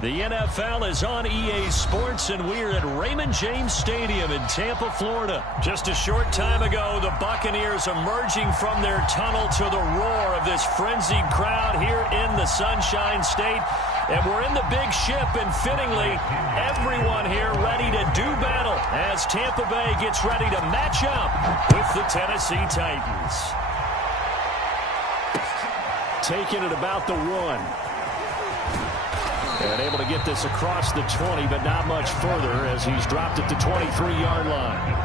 The NFL is on EA Sports, and we're at Raymond James Stadium in Tampa, Florida. Just a short time ago, the Buccaneers emerging from their tunnel to the roar of this frenzied crowd here in the Sunshine State. And we're in the big ship, and fittingly, everyone here ready to do battle as Tampa Bay gets ready to match up with the Tennessee Titans. Taking it about the 1. And able to get this across the 20, but not much further as he's dropped at the 23-yard line.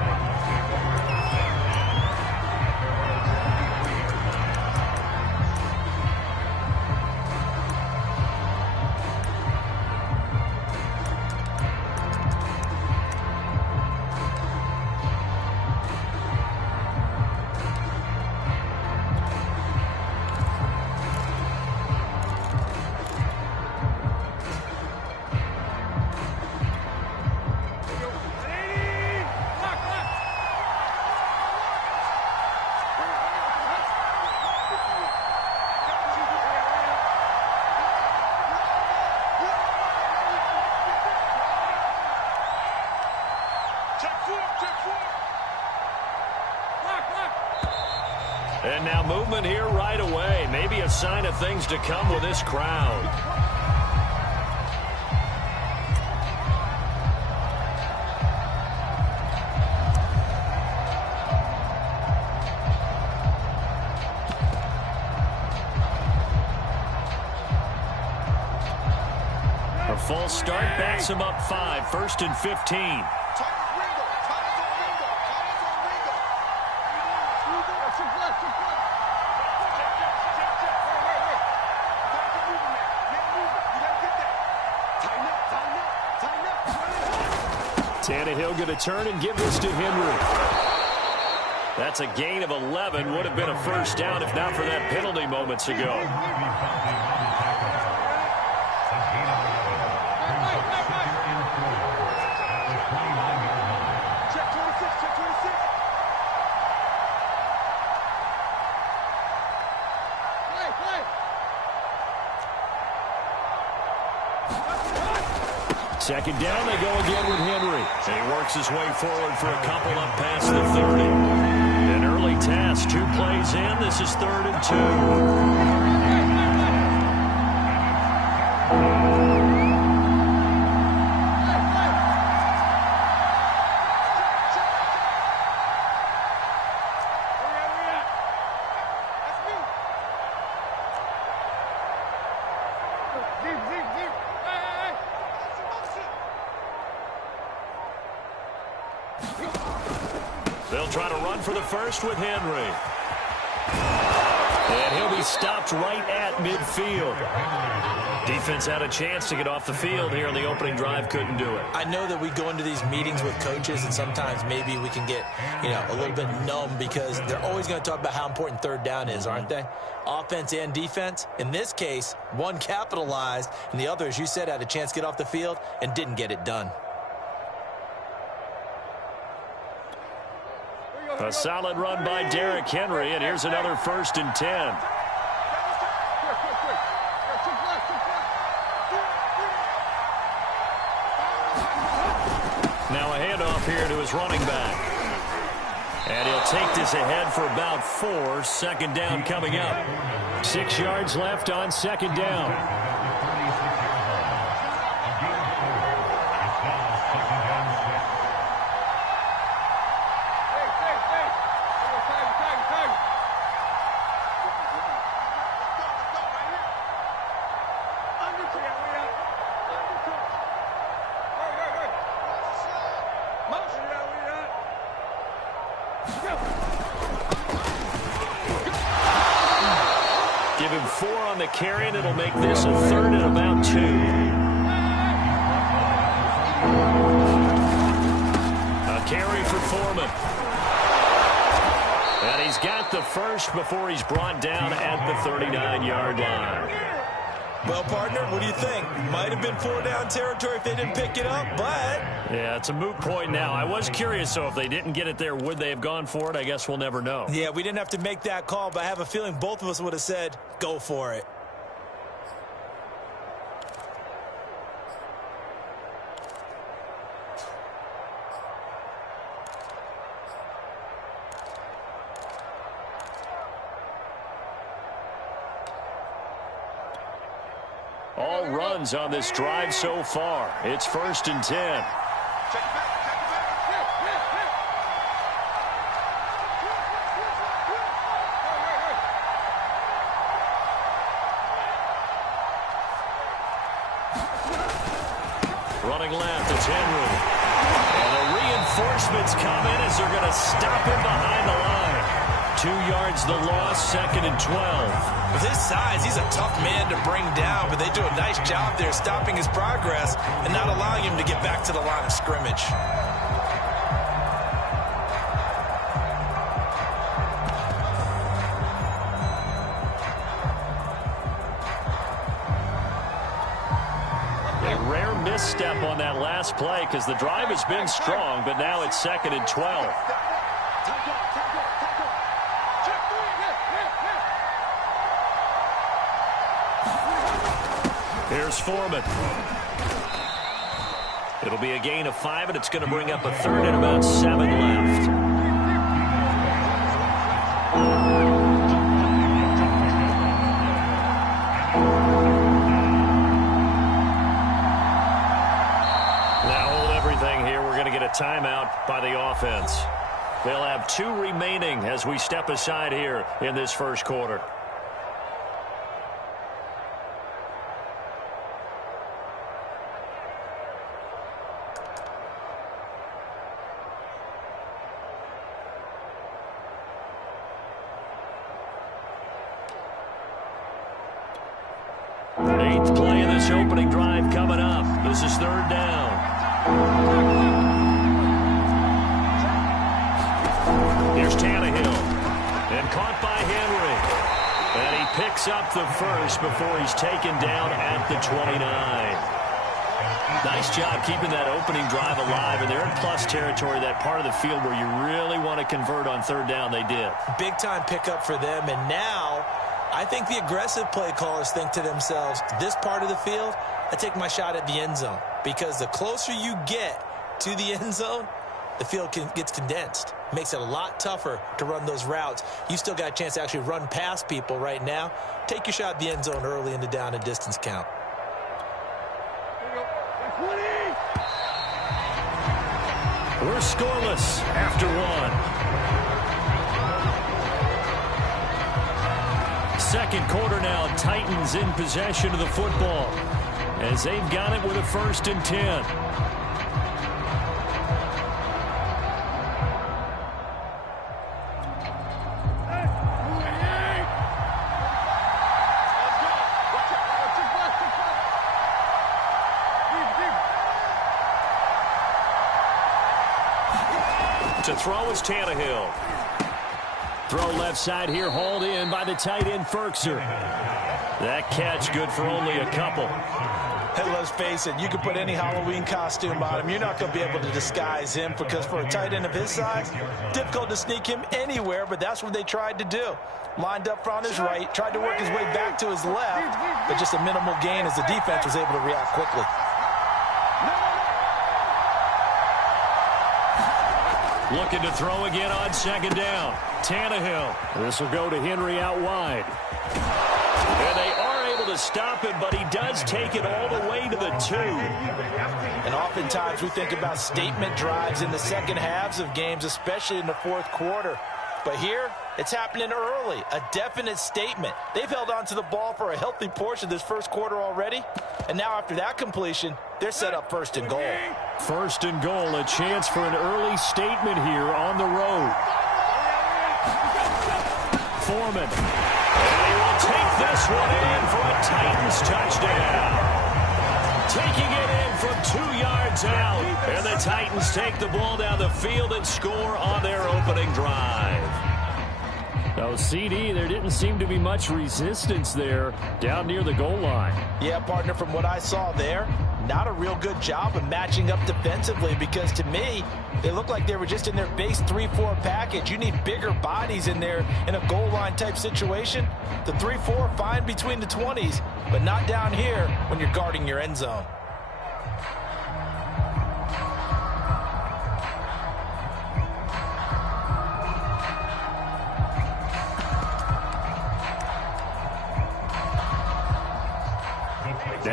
And now movement here right away. Maybe a sign of things to come with this crowd. A false start backs him up 5, 1st and 15. Tannehill going to turn and give this to Henry. That's a gain of 11. Would have been a first down if not for that penalty moments ago. Second down, they go again with Henry. And he works his way forward for a couple up past the 30. An early task, 2 plays in. This is 3rd and 2. They'll try to run for the first with Henry. And he'll be stopped right at midfield. Defense had a chance to get off the field here on the opening drive, couldn't do it. I know that we go into these meetings with coaches, and sometimes maybe we can get, a little bit numb because they're always going to talk about how important 3rd down is, aren't they? Offense and defense. In this case, one capitalized, and the other, as you said, had a chance to get off the field and didn't get it done. A solid run by Derrick Henry, and here's another 1st and 10. Now a handoff here to his running back. And he'll take this ahead for about 4. 2nd down coming up. 6 yards left on 2nd down. Give him 4 on the carry, and it'll make this a 3rd and about 2. A carry for Foreman. And he's got the first before he's brought down at the 39-yard line. Well, partner, what do you think? Might have been 4-down territory if they didn't pick it up, but... Yeah, it's a moot point now. I was curious, so if they didn't get it there, would they have gone for it? I guess we'll never know. Yeah, we didn't have to make that call, but I have a feeling both of us would have said, go for it. no runs on this drive so far. It's 1st and 10. Running left, it's Henry. And the reinforcements come in as they're going to stop him behind the line. 2 yards the loss, 2nd and 12. With his size, he's a tough man to bring down, but they do a nice job there stopping his progress and not allowing him to get back to the line of scrimmage. Misstep on that last play because the drive has been strong, but now it's 2nd and 12. Here's Foreman. It'll be a gain of 5, and it's going to bring up a 3rd and about 7 left. Timeout by the offense. They'll have 2 remaining as we step aside here in this first quarter. Eighth play in this opening drive coming up. This is 3rd down. Here's Tannehill, and caught by Henry. And he picks up the first before he's taken down at the 29. Nice job keeping that opening drive alive, and they're in plus territory, that part of the field where you really want to convert on 3rd down. They did. Big-time pickup for them, and now I think the aggressive play callers think to themselves, this part of the field, I take my shot at the end zone, because the closer you get to the end zone, the field gets condensed. Makes it a lot tougher to run those routes. You still got a chance to actually run past people right now. Take your shot at the end zone early in the down and distance count. We're scoreless after 1. Second quarter now, Titans in possession of the football as they've got it with a 1st and 10. To throw is Tannehill. Throw left side here, hauled in by the tight end, Ferkser. That catch good for only a couple. Hey, let's face it, you can put any Halloween costume on him. You're not going to be able to disguise him because for a tight end of his size, difficult to sneak him anywhere, but that's what they tried to do. Lined up on his right, tried to work his way back to his left, but just a minimal gain as the defense was able to react quickly. Looking to throw again on 2nd down. Tannehill. This will go to Henry out wide. And they are able to stop him, but he does take it all the way to the 2. And oftentimes we think about statement drives in the second halves of games, especially in the 4th quarter. But here, it's happening early. A definite statement. They've held on to the ball for a healthy portion of this first quarter already. And now after that completion, they're set up 1st and goal. 1st and goal, a chance for an early statement here on the road. Foreman. And he will take this one in for a Titans touchdown. Taking it in from 2 yards out. And the Titans take the ball down the field and score on their opening drive. Now, CD, there didn't seem to be much resistance there down near the goal line. Yeah, partner, from what I saw there, not a real good job of matching up defensively because to me, they look like they were just in their base 3-4 package. You need bigger bodies in there in a goal line type situation. The 3-4 fine between the 20s, but not down here when you're guarding your end zone.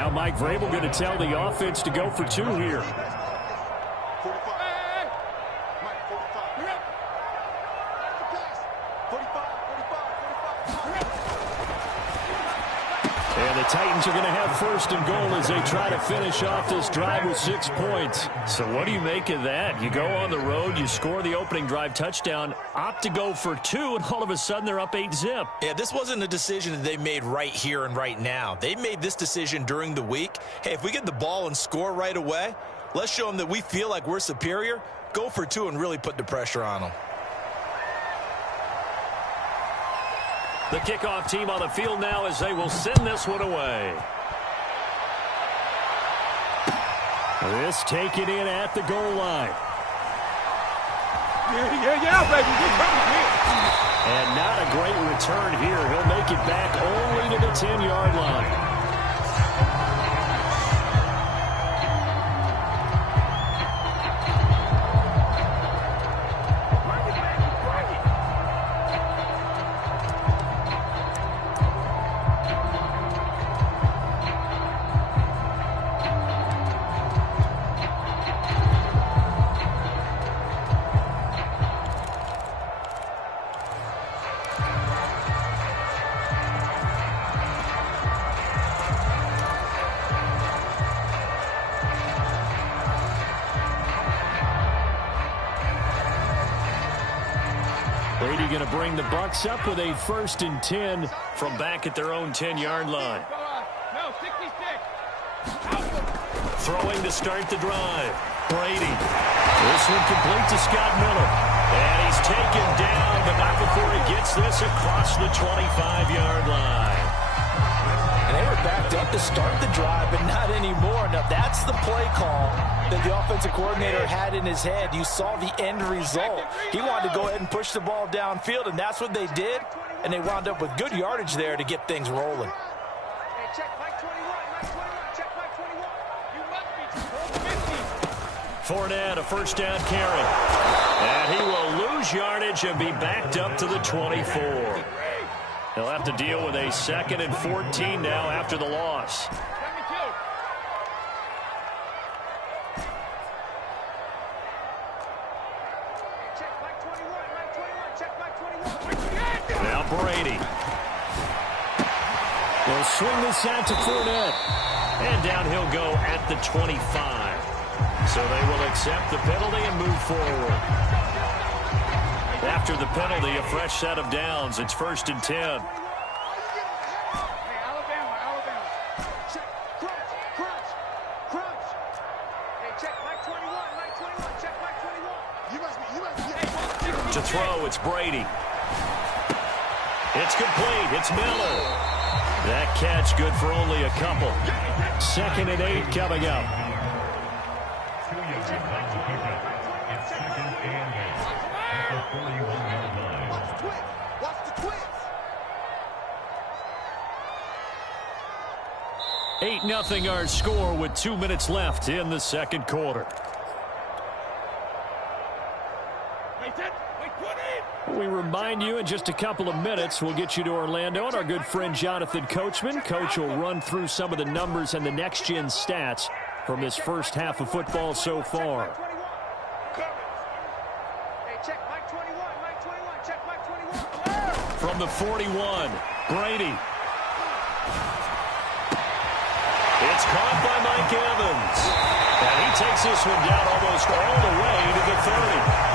Now Mike Vrabel going to tell the offense to go for 2 here. And the Titans are going to have first and goal as they try to finish off this drive with 6 points. So what do you make of that? You go on the road, you score the opening drive touchdown, opt to go for 2, and all of a sudden they're up 8-zip. Yeah, this wasn't a decision that they made right here and right now. They made this decision during the week. Hey, if we get the ball and score right away, let's show them that we feel like we're superior. Go for 2 and really put the pressure on them. The kickoff team on the field now as they will send this one away. This taken in at the goal line. Yeah, baby. And not a great return here. He'll make it back only to the 10-yard line. Brady going to bring the Bucs up with a 1st and 10 from back at their own 10-yard line. No, 66. Throwing to start the drive. Brady. This one complete to Scott Miller. And he's taken down, but not before he gets this across the 25-yard line. And they were backed up to start the drive, but not anymore. Now, that's the play call that the offensive coordinator had in his head. You saw the end result. He wanted to go ahead and push the ball downfield, and that's what they did. And they wound up with good yardage there to get things rolling. Hey, check Mike 21. Mike 21. Check Mike 21. You must be 50. Fournette, a first down carry. And he will lose yardage and be backed up to the 24. He'll have to deal with a 2nd and 14 now after the loss. Now Brady. Will swing this out to Fournette. And down he'll go at the 25. So they will accept the penalty and move forward. After the penalty, a fresh set of downs. It's 1st and 10. Hey, Alabama. Check, crunch. Hey, check Mike 21. Mike 21. Check Mike 21. You must be. To throw, it's Brady. It's complete. It's Miller. That catch good for only a couple. 2nd and 8 coming up. Watch the twins. 8-0 our score with 2 minutes left in the second quarter. We remind you in just a couple of minutes we'll get you to Orlando and our good friend Jonathan Coachman. Coach will run through some of the numbers and the next-gen stats from this first half of football so far. From the 41, Brady. It's caught by Mike Evans. And he takes this one down almost all the way to the 30.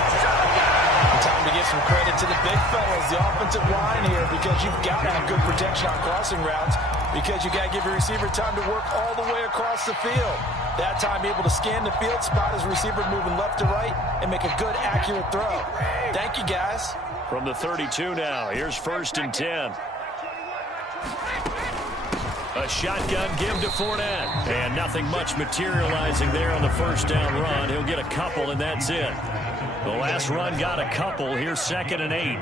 Time to give some credit to the big fellas, the offensive line here, because you've got to have good protection on crossing routes, because you got to give your receiver time to work all the way across the field. That time able to scan the field, spot his receiver moving left to right, and make a good, accurate throw. Thank you, guys. From the 32 now, here's 1st and 10. A shotgun give to Fournette. And nothing much materializing there on the first down run. He'll get a couple, and that's it. The last run got a couple. Here's 2nd and 8.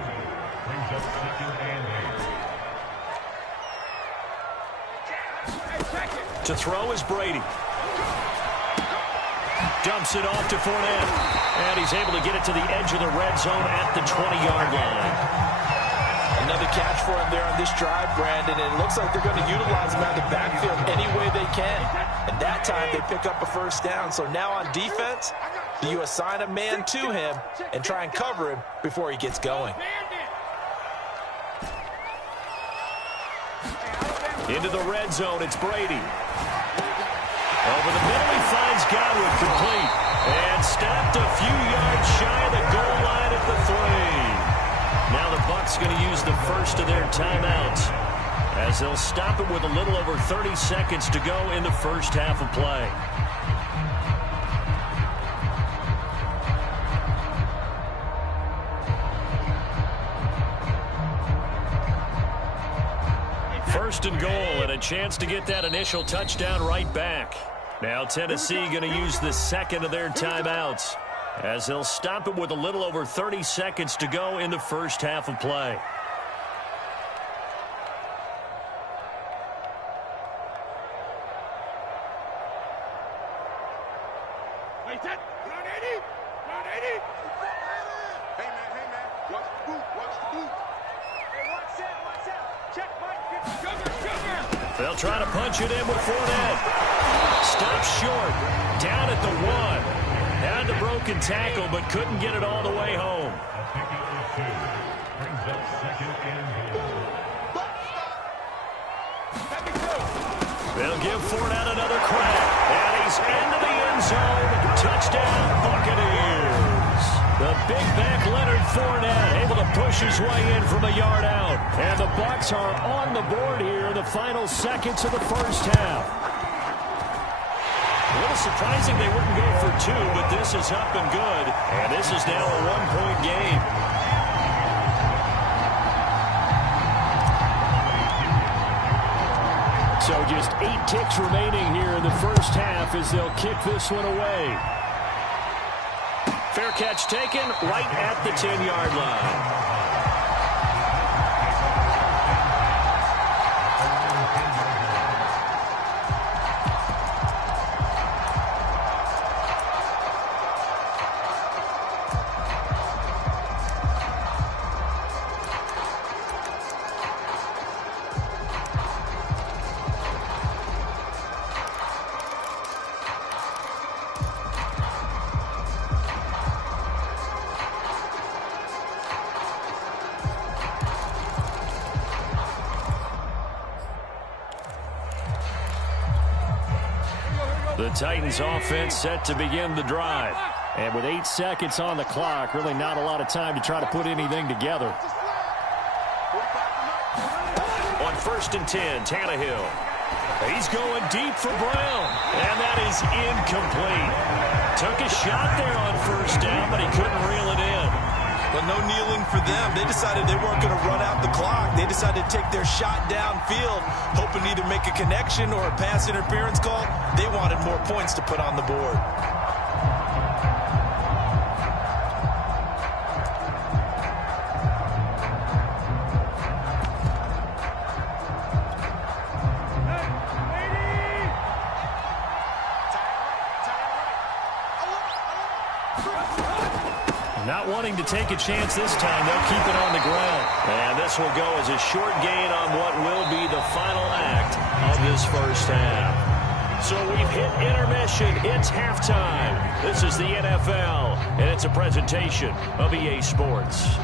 To throw is Brady. Dumps it off to Fournette. And he's able to get it to the edge of the red zone at the 20-yard line. Another catch for him there on this drive, Brandon, and it looks like they're going to utilize him out of the backfield any way they can. And that time they pick up a first down. So now on defense, do you assign a man to him and try and cover him before he gets going? Into the red zone, it's Brady. Over the middle, he finds Godwin complete. And stopped a few yards shy of the goal line at the 3. Now the Bucs going to use the first of their timeouts, as they'll stop it with a little over 30 seconds to go in the first half of play. First and goal, and a chance to get that initial touchdown right back. Now Tennessee going to use the second of their timeouts, as they'll stop it with a little over 30 seconds to go in the first half of play. Wait, that. Run 80. Run 80. Hey, man. Watch the boot. Watch the boot. Hey, watch out. Check, Mike. Sugar. They'll try to punch it in with Fournette. Stops short. Down at the 1. Had the broken tackle, but couldn't get it all the way home. They'll give Fournette another crack. And he's into the end zone. Touchdown, Buccaneers. The big back Leonard Fournette able to push his way in from a yard out. And the Bucs are on the board here in the final seconds of the first half. A little surprising they wouldn't go for 2, but this is up and good. And this is now a 1-point game. So just 8 ticks remaining here in the first half as they'll kick this one away. Fair catch taken right at the 10-yard line. The Titans offense set to begin the drive. And with 8 seconds on the clock, really not a lot of time to try to put anything together. On 1st and 10, Tannehill. He's going deep for Brown. And that is incomplete. Took a shot there on 1st down, but he couldn't reel it in. But no kneeling for them. They decided they weren't going to run out the clock. They decided to take their shot downfield, hoping to either make a connection or a pass interference call. They wanted more points to put on the board. Not wanting to take a chance this time, they'll keep it on the ground. And this will go as a short gain on what will be the final act of this first half. So we've hit intermission. It's halftime. This is the NFL, and it's a presentation of EA Sports.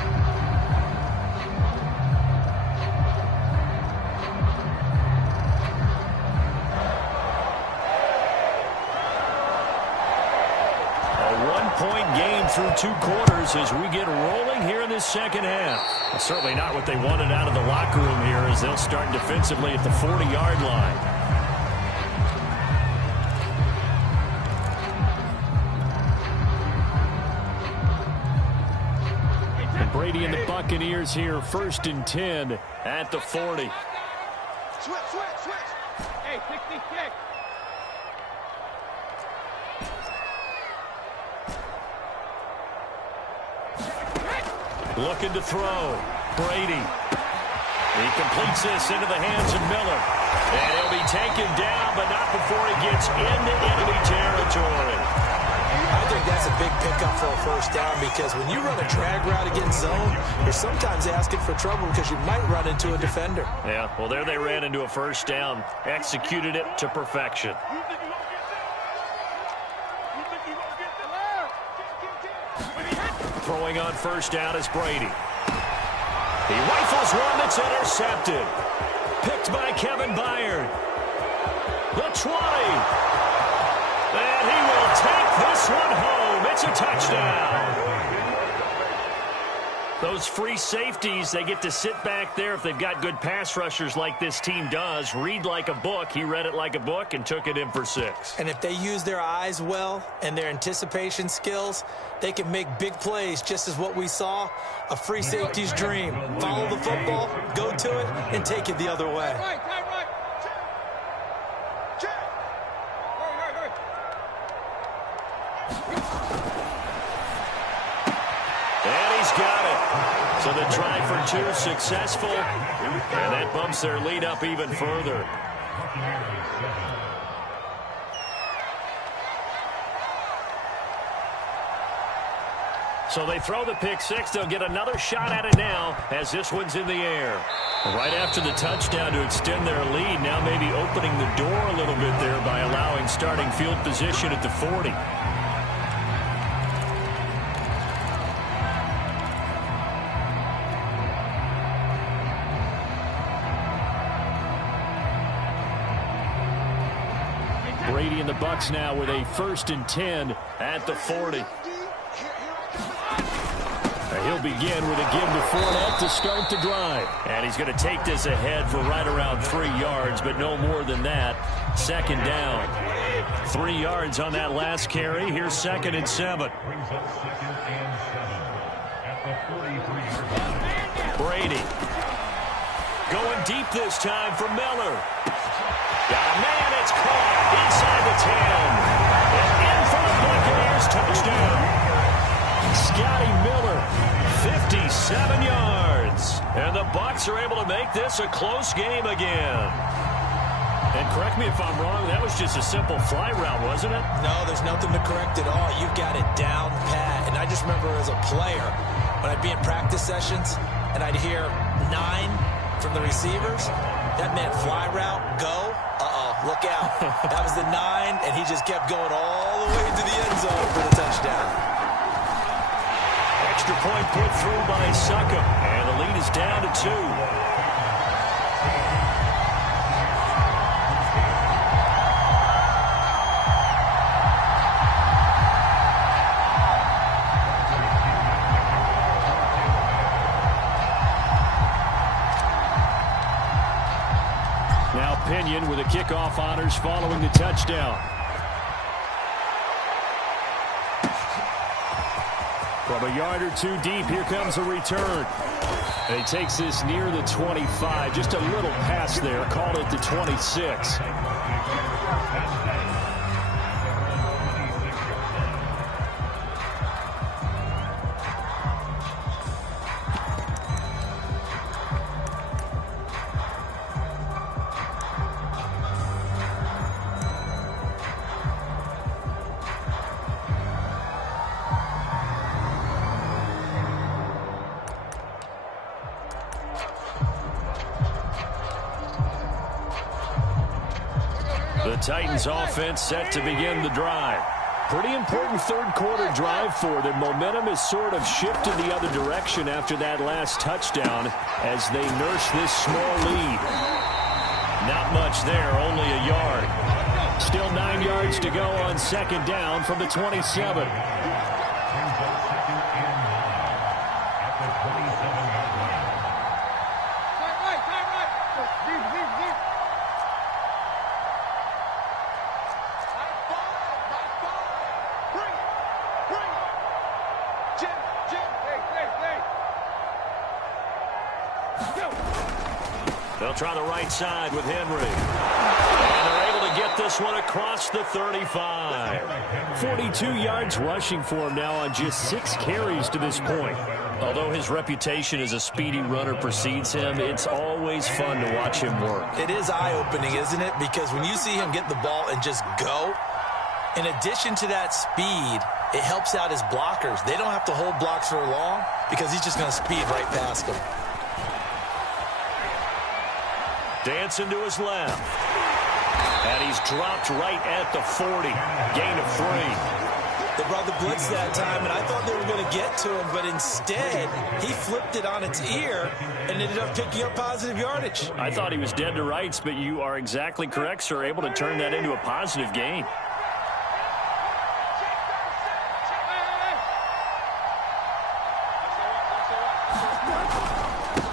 Point game through 2 quarters as we get rolling here in this second half. Well, certainly not what they wanted out of the locker room here as they'll start defensively at the 40-yard line. And Brady and the Buccaneers here, 1st and 10 at the 40. Switch. Hey, 66. Looking to throw. Brady. He completes this into the hands of Miller. And he'll be taken down, but not before he gets into enemy territory. I think that's a big pickup for a first down because when you run a drag route against zone, you're sometimes asking for trouble because you might run into a defender. Yeah, well, there they ran into a first down. Executed it to perfection. Throwing on first down is Brady. He rifles one that's intercepted. Picked by Kevin Byard. The 20. And he will take this one home. It's a touchdown. Those free safeties, they get to sit back there if they've got good pass rushers like this team does. Read like a book. He read it like a book and took it in for 6. And if they use their eyes well and their anticipation skills, they can make big plays, just as what we saw, a free safety's dream. Follow the football, go to it, and take it the other way. And he's got it. So the try for 2 successful, and that bumps their lead up even further. So they throw the pick 6. They'll get another shot at it now as this one's in the air. Right after the touchdown to extend their lead, now maybe opening the door a little bit there by allowing starting field position at the 40. Brady and the Bucs now with a 1st and 10 at the 40. He'll begin with a give to Fournette to start the drive. And he's going to take this ahead for right around 3 yards, but no more than that. 2nd down. 3 yards on that last carry. Here's 2nd and 7. Brady. Going deep this time for Miller. Got a man, it's caught inside the 10. And in for the Buccaneers touchdown. Scotty Miller, 57 yards. And the Bucs are able to make this a close game again. And correct me if I'm wrong, that was just a simple fly route, wasn't it? No, there's nothing to correct at all. You've got it down pat. And I just remember as a player, when I'd be in practice sessions, and I'd hear 9 from the receivers, that meant fly route, go. Look out. That was the 9, and he just kept going all the way to the end zone for the touchdown. Extra point put through by Suckum, and the lead is down to 2. Pinion with the kickoff honors following the touchdown. From a yard or 2 deep, here comes a return. And he takes this near the 25. Just a little pass there. Called it the 26. The Titans offense set to begin the drive. Pretty important 3rd quarter drive for them. Momentum has sort of shifted the other direction after that last touchdown as they nurse this small lead. Not much there, only a yard. Still 9 yards to go on 2nd down from the 27. They'll try the right side with Henry. And they're able to get this one across the 35. 42 yards rushing for him now on just 6 carries to this point. Although his reputation as a speedy runner precedes him, it's always fun to watch him work. It is eye-opening, isn't it? Because when you see him get the ball and just go, in addition to that speed, it helps out his blockers. They don't have to hold blocks for long because he's just going to speed right past them. Dancing to his left. And he's dropped right at the 40. Gain of 3. They brought the blitz that time, and I thought they were going to get to him, but instead, he flipped it on its ear and ended up picking up positive yardage. I thought he was dead to rights, but you are exactly correct, sir. Able to turn that into a positive gain.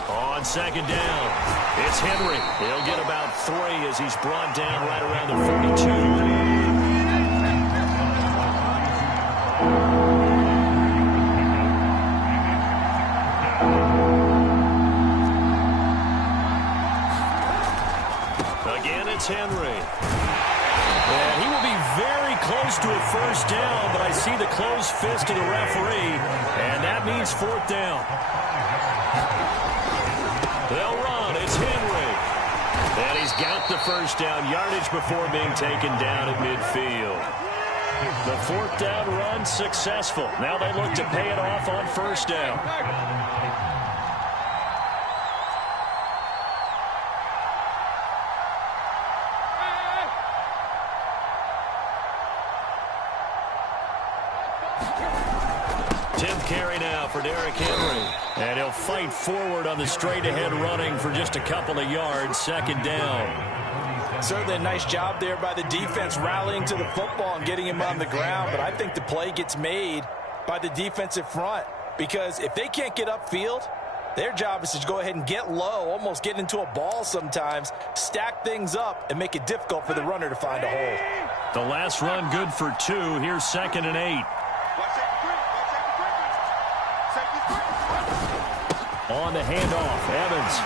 On second down, it's Henry. He'll get about 3 as he's brought down right around the 42. Again, it's Henry. And he will be very close to a first down, but I see the closed fist of the referee, and that means 4th down. They'll run. It's Henry. And he's got the first down yardage before being taken down at midfield. The 4th down run successful. Now they look to pay it off on first down. Carry now for Derrick Henry. And he'll fight forward on the straight-ahead running for just a couple of yards. 2nd down. Certainly a nice job there by the defense rallying to the football and getting him on the ground. But I think the play gets made by the defensive front because if they can't get upfield, their job is to go ahead and get low, almost get into a ball sometimes, stack things up, and make it difficult for the runner to find a hole. The last run good for 2. Here's 2nd and 8. On the handoff, Evans.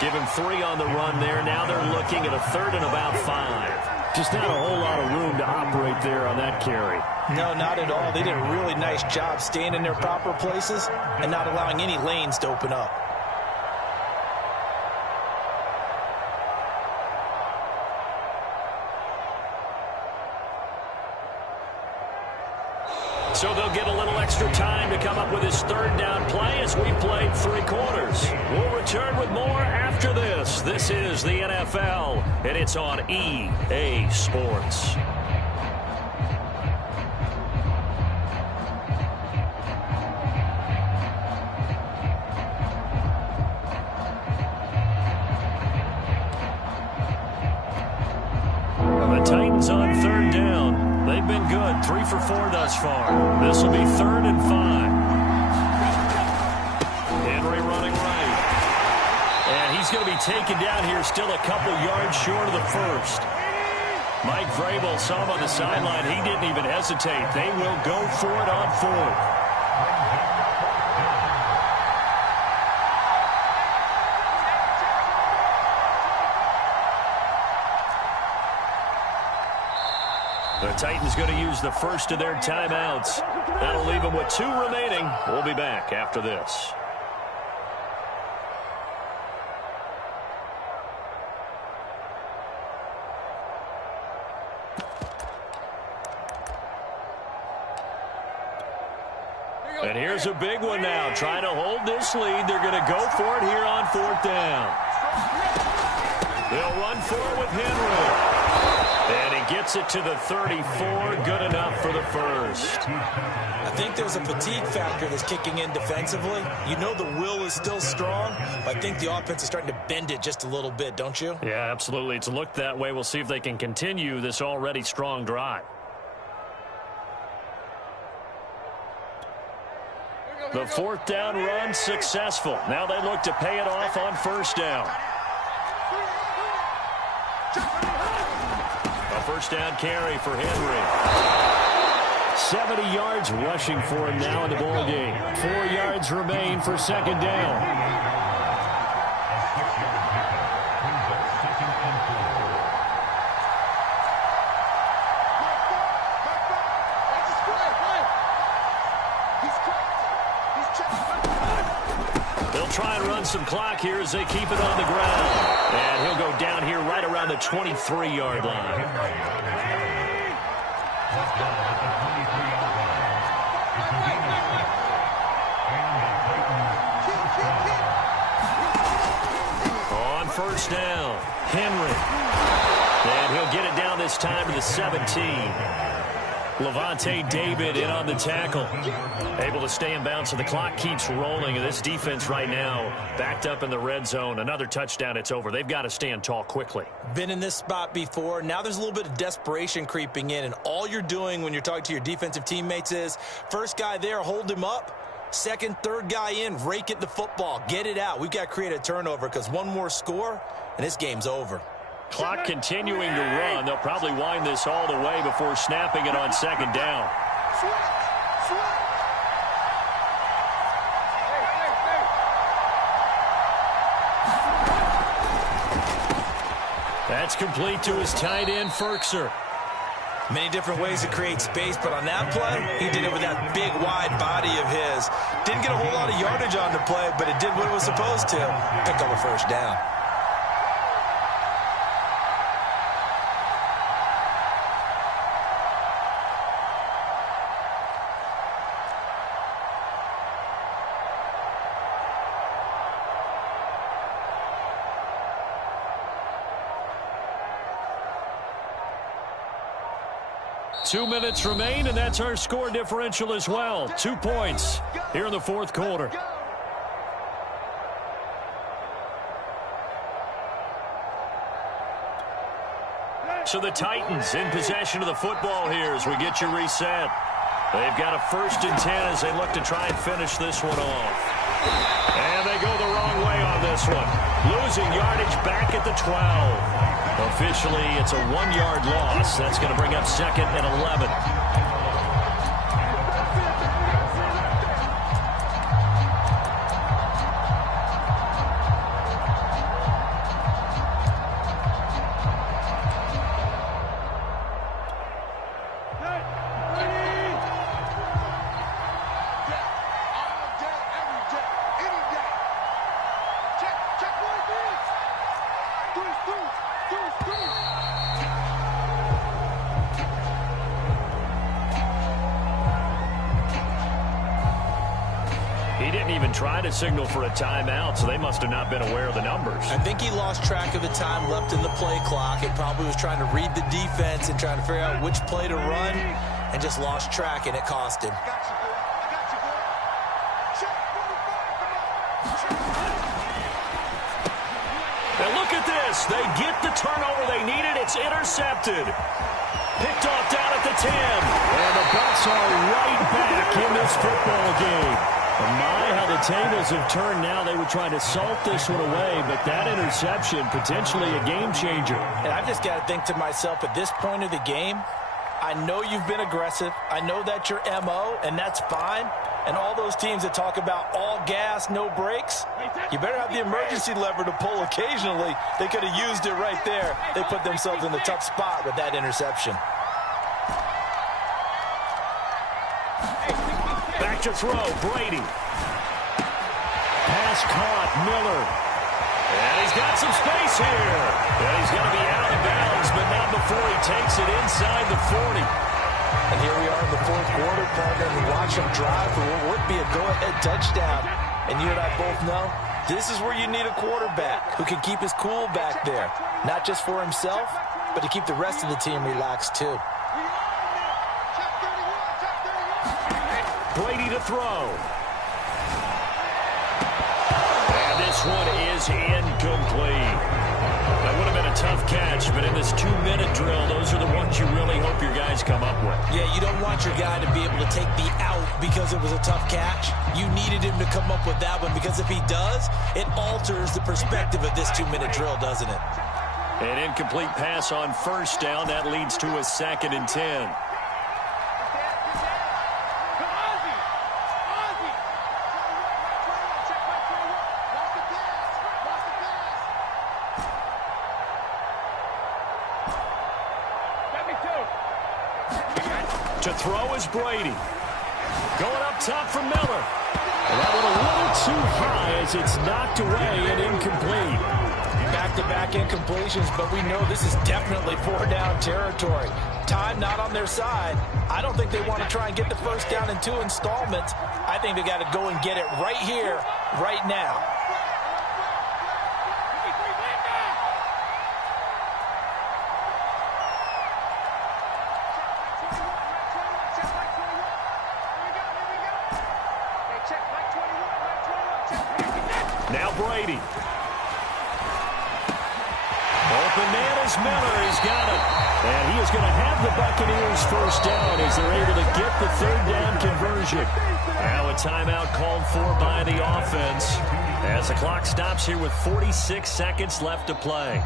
Give him 3 on the run there. Now they're looking at a 3rd and about 5. Just not a whole lot of room to operate there on that carry. No, not at all. They did a really nice job staying in their proper places and not allowing any lanes to open up. So they'll get a little extra time to come up with his 3rd down play as we played 3 quarters. We'll return with more after this. This is the NFL, and it's on EA Sports. The Titans on 3rd down. They've been good, 3 for 4 thus far. This will be 3rd and 5. Henry running right. And he's going to be taken down here still a couple yards short of the 1st. Mike Vrabel saw him on the sideline. He didn't even hesitate. They will go for it on 4th. The Titans going to use the first of their timeouts. That'll leave them with 2 remaining. We'll be back after this. And here's a big one now. Trying to hold this lead. They're going to go for it here on 4th down. They'll run for it with Henry. And he gets it to the 34. Good enough for the 1st. I think there's a fatigue factor that's kicking in defensively. You know the will is still strong, but I think the offense is starting to bend it just a little bit, don't you? Yeah, absolutely. It's looked that way. We'll see if they can continue this already strong drive. The 4th down run successful. Now they look to pay it off on 1st down. A 1st down carry for Henry. 70 yards rushing for him now in the ball game. 4 yards remain for 2nd down. They'll try and run some clock here as they keep it on the ground. And he'll go down here right around the 23-yard line. first down. Henry. And he'll get it down this time to the 17. Levante David in on the tackle. Able to stay in bounds, so the clock keeps rolling. And this defense right now backed up in the red zone. Another touchdown, it's over. They've got to stand tall quickly. Been in this spot before. Now there's a little bit of desperation creeping in. And all you're doing when you're talking to your defensive teammates is, first guy there, hold him up. Second, third guy in, rake at the football. Get it out. We've got to create a turnover because one more score, and this game's over. Clock continuing to run. They'll probably wind this all the way before snapping it on second down. That's complete to his tight end, Ferkser. Many different ways to create space, but on that play, he did it with that big, wide body of his. Didn't get a whole lot of yardage on the play, but it did what it was supposed to. Pick up a first down. Two minutes remain, and that's our score differential as well. 2 points here in the fourth quarter. So the Titans in possession of the football here as we get you reset. They've got a 1st and 10 as they look to try and finish this one off. And they go the wrong way on this one. Losing yardage back at the 12. Officially, it's a 1-yard loss. That's going to bring up 2nd and 11. He didn't even try to signal for a timeout, so they must have not been aware of the numbers. I think he lost track of the time left in the play clock. It probably was trying to read the defense and trying to figure out which play to run and just lost track, and it cost him. And look at this. They get the turnover they needed. It's intercepted. Picked off down at the 10. And the Bucs are right back in this football game. My, how the tables have turned now. They were trying to salt this one away, but that interception, potentially a game changer. And I've just got to think to myself, at this point of the game, I know you've been aggressive. I know that's your MO, and that's fine. And all those teams that talk about all gas, no brakes, you better have the emergency lever to pull occasionally. They could have used it right there. They put themselves in a tough spot with that interception. Back to throw, Brady. Pass caught, Miller. And he's got some space here. And he's going to be out of bounds, but not before he takes it inside the 40. And here we are in the fourth quarter, partner, and we watch him drive for what would be a go-ahead touchdown. And you and I both know this is where you need a quarterback who can keep his cool back there, not just for himself, but to keep the rest of the team relaxed too. Brady to throw. And this one is incomplete. That would have been a tough catch, but in this 2-minute drill, those are the ones you really hope your guys come up with. Yeah, you don't want your guy to be able to take the out because it was a tough catch. You needed him to come up with that one because if he does, it alters the perspective of this 2-minute drill, doesn't it? An incomplete pass on first down. That leads to a 2nd and 10. To throw is Brady. Going up top for Miller. And that one a little too high as it's knocked away and incomplete. Back-to-back incompletions, but we know this is definitely 4-down territory. Time not on their side. I don't think they want to try and get the first down in 2 installments. I think they got to go and get it right here, right now. check, Mike 21, Mike 21, check. Now Brady. Open man is Miller. He's got it. And he is going to have the Buccaneers first down as they're able to get the third down conversion. Now a timeout called for by the offense as the clock stops here with 46 seconds left to play.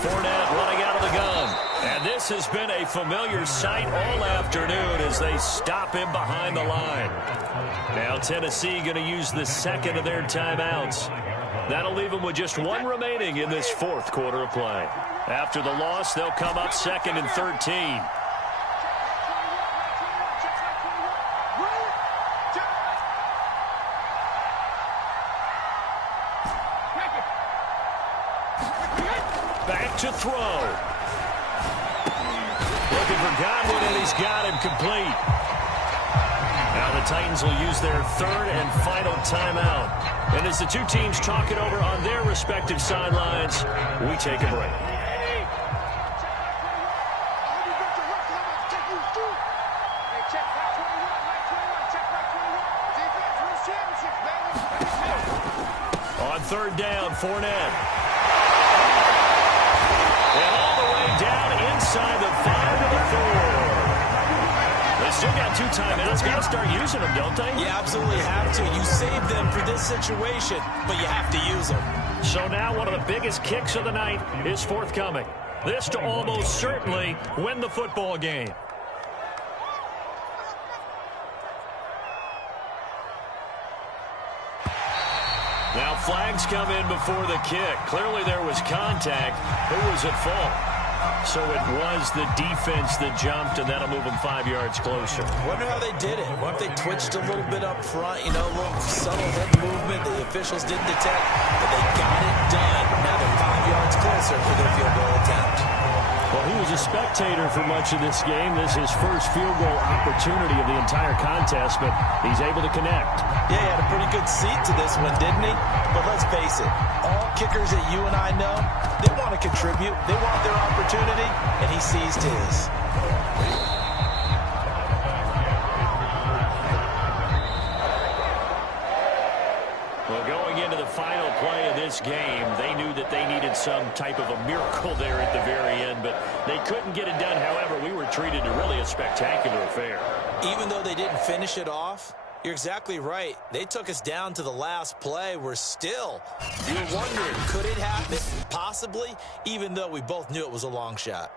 Fournette running out of the gun. And this has been a familiar sight all afternoon as they stop him behind the line. Now Tennessee going to use the second of their timeouts. That'll leave them with just one remaining in this fourth quarter of play. After the loss, they'll come up second and 13. Back to throw. Looking for Godwin, and he's got him complete. Now the Titans will use their third and final timeout. And as the two teams talk it over on their respective sidelines, we take a break. On third down, Fournette. And all the way down inside the 5 to the 4. They still got two timeouts. Got to start using them, don't they? You absolutely have to. You save them for this situation, but you have to use them. So now one of the biggest kicks of the night is forthcoming. This to almost certainly win the football game. Now flags come in before the kick. Clearly there was contact. Who was at fault? So it was the defense that jumped, and that'll move them 5 yards closer. Wonder how they did it. What if they twitched a little bit up front, a little subtle head movement the officials didn't detect, but they got it done. Now they're 5 yards closer for their field goal attempt. Well, he was a spectator for much of this game. This is his first field goal opportunity of the entire contest, but he's able to connect. Yeah, he had a pretty good seat to this one, didn't he? But let's face it, all kickers that you and I know, they want to contribute. They want their opportunity, and he seized his. Well, going into the final play of this game, they knew that they needed some type of a miracle there at the very end, but they couldn't get it done. However, we were treated to really a spectacular affair. Even though they didn't finish it off, you're exactly right. They took us down to the last play. We're still, you were wondering, could it happen? Possibly, even though we both knew it was a long shot.